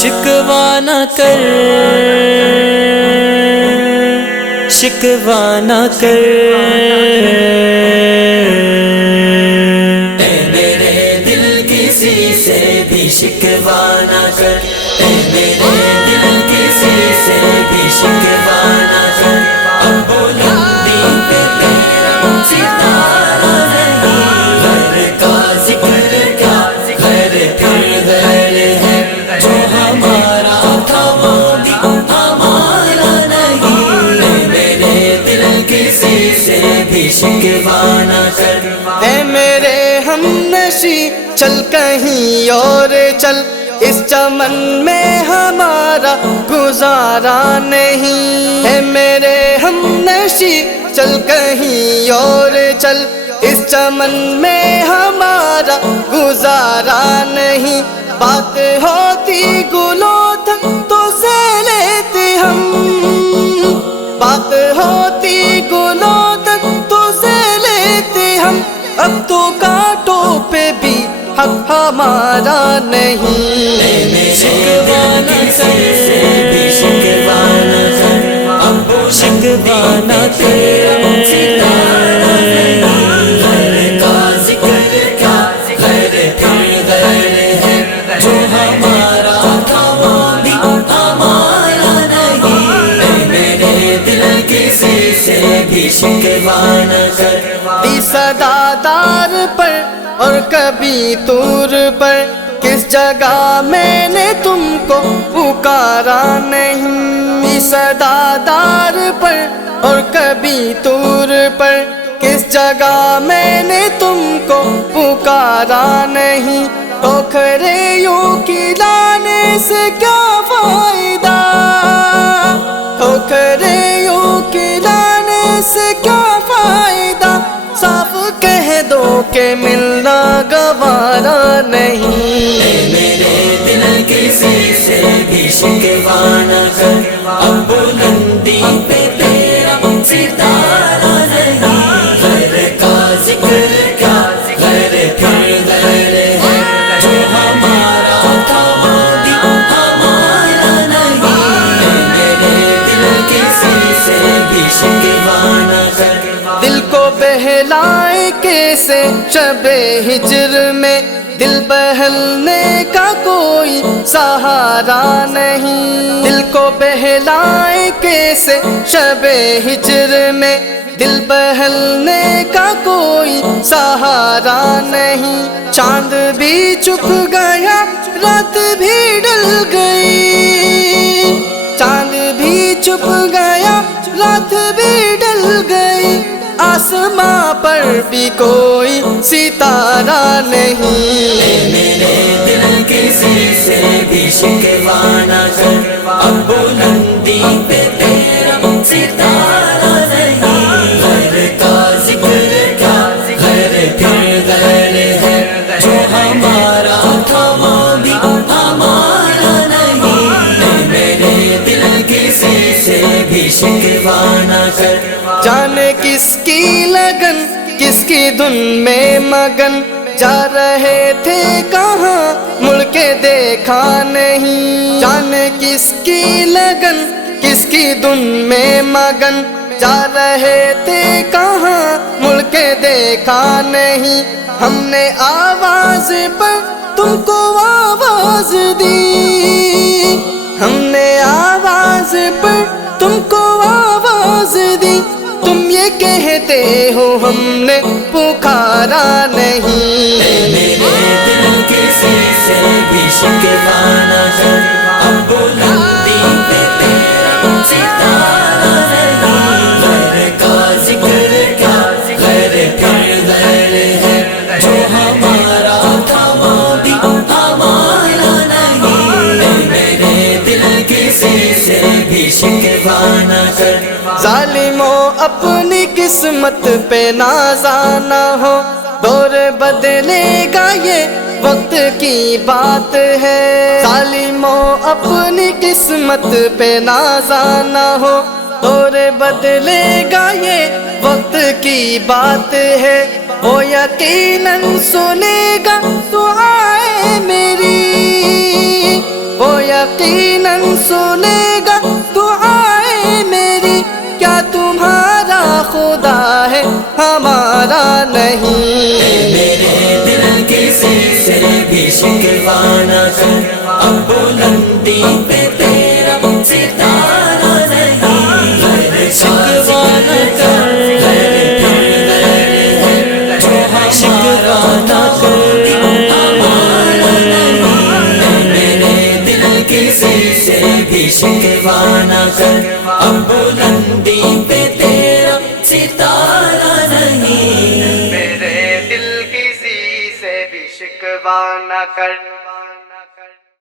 شکوہ نہ کر، شکوہ نہ کر، اے میرے دل کسی سے بھی شکوہ نہ کر، اے میرے دل کسی سے بھی شکوہ نہ کر، اب بلندی پہ تیرا ستارہ نہیں، غیر کا ذکر کا غیر پھر غیر ہے، جو ہمارا تھا وہ بھی ہمارا نہیں، اے میرے دل کسی سے بھی شکوہ نہ کر، اے میرے ہم نشی چل کہیں اور چل، اس چمن میں ہمارا گزارا نہیں، اے میرے ہم نشی چل کہیں اور چل، اس چمن میں ہمارا گزارا نہیں، بات ہوتی گلوتھن تو سے لیتے ہم، بات ہوتی گلوتھن تو سے لیتے ہم، اب تو کانٹوں پہ بھی حق ہمارا نہیں، شکوہ نہ کر، شکوہ نہ کر، اب شکوہ نہ کر، غیر کا ذکر کا غیر پھر غیر ہے، جو ہمارا تھا وہ بھی ہمارا نہیں، اے میرے دل کسی سے بھی شکوہ نہ کر، دی صدا دار پر اور کبھی طور پر، کس جگہ میں نے تم کو پکارا نہیں، دی صدا دار پر اور کبھی طور پر، کس جگہ میں نے تم کو پکارا نہیں، ٹھوکریوں کی لانے سے کیا فائدہ، ٹھوکریوں کی لانے سے کیا فائدہ، صاف کہہ دو کہ ملنا گوارا نہیں، اے میرے دل کسی سے بھی شکوہ نہ کر، اب بلندی پہ تیرا ستارہ نہیں، غیر کا ذکر کا غیر پھر غیر ہے، جو ہمارا تھا وہ بھی ہمارا نہیں، اے میرے دل کسی سے بھی شکوہ نہ کر، دل کو بہلائے کیسے شب ہجر میں، دل بہلنے کا کوئی سہارا نہیں، دل کو بہلائے کیسے شب ہجر میں، دل بہلنے کا کوئی سہارا نہیں، چاند بھی چھپ گیا رات بھی ڈل گئی، چاند بھی چھپ گیا رات بھی ڈل گئی، آسماں پر بھی کوئی ستارہ نہیں، اے میرے دل کسی سے بھی شکوہ نہ کر، اب بلندی پہ تیرا ستارہ نہیں، غیر کا ذکر کا غیر پھر غیر ہے، جو ہمارا تھا وہ بھی ہمارا نہیں، اے میرے دل کسی سے بھی شکوہ نہ کر، جانے کس کی لگن کس کی دھن میں مگن، جا رہے تھے کہاں مڑ کے دیکھا نہیں، جانے کس کی لگن کس کی دھن میں مگن، جا رہے تھے کہاں مڑ کے دیکھا نہیں، ہم نے آواز پر تم کو آواز دی، ہم نے آواز پر تم کو آواز دی، تم یہ کہتے ہو ہم نے پکارا نہیں، اے میرے دل کسی سے بھی شکوہ نہ کر، اب بلندی پہ تیرا ستارہ نہیں، غیر کا ذکر کا غیر پھر غیر ہے، جو ہمارا تھا وہ بھی ہمارا نہیں، اے میرے دل کسی سے بھی شکوہ نہ کر، ظالموں اپنی قسمت پہ نازانا ہو، دور بدلے گا یہ وقت کی بات ہے، ظالموں اپنی قسمت پہ نازانا ہو، دور بدلے گا یہ وقت کی بات ہے، وہ یقیناً سنے گا دعائیں میری، وہ یقیناً سنے گا دعائیں میری، کیا تمہارا خدا ہے ہمارا نہیں؟ میرے دل کسی سے بھی شکوہ نہ کر، اب بلندی پہ تیرا ستارہ نہیں، شکوہ نہ کر، شکوہ نہ کر ہمارا نہیں، میرے دل کسی سے بھی شکوہ نہ کر، اب بلندی پہ تیرا ستارہ نہیں، میرے دل کسی سے بھی شکوہ نہ کر،